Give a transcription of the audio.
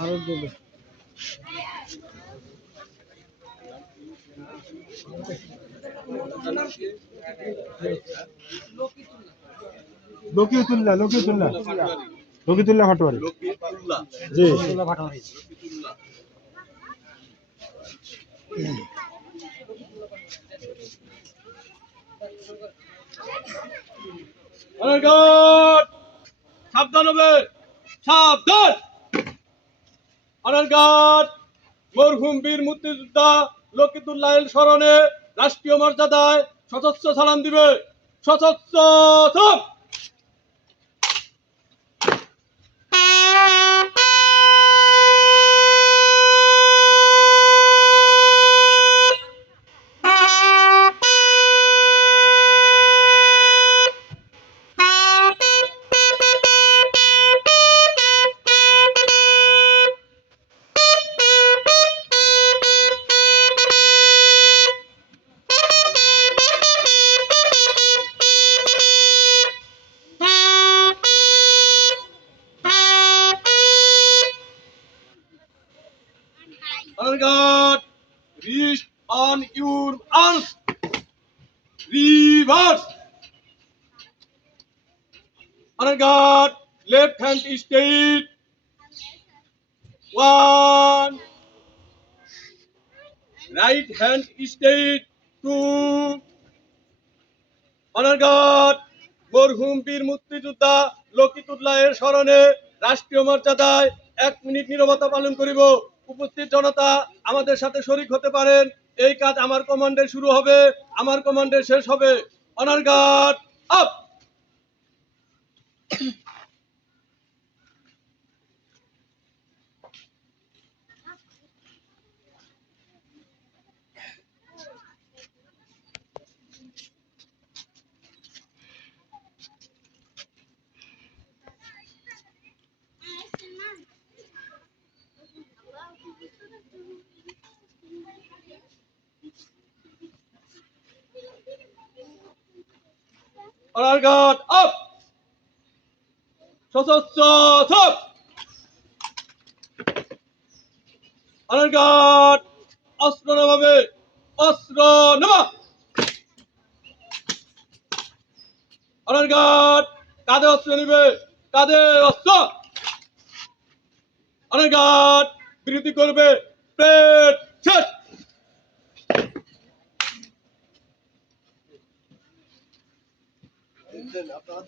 আরো দেবে লকিতুল্লাহ ভাটোয়ারি জি সাবধান হবে, সাবধান। অনারগাট মরহুম বীর মুক্তিযোদ্ধা লকিতুল্লাহের স্মরণে রাষ্ট্রীয় মর্যাদায় সশস্ত্র সালাম দিবে। সশস্ত্র সালাম। Guard, wrist on your arms. Reverse. Honor guard, left hand straight. 1. Right hand straight. 2. Honor guard, মরহুম বীর মুক্তিযোদ্ধা লকিতুল্লাহের স্মরণে রাষ্ট্রীয় মর্যাদায় 1 মিনিট নীরবতা পালন করিব। উপস্থিত জনতা আমাদের সাথে শরীক হতে পারেন। এই কাজ আমার কমান্ডে শুরু হবে, আমার কমান্ডে শেষ হবে। Honour guard up. Honour guard up. সশস্ত্র সাপ। অনার গার্ড অস্ত্র নামাবে, অস্ত্র নামা। অনার গার্ড কাঁধে অস্ত্র নিবে, কাঁধে অস্ত্র। অনার গার্ড বিরতি করবে, প্লেট শেষ। আপনারা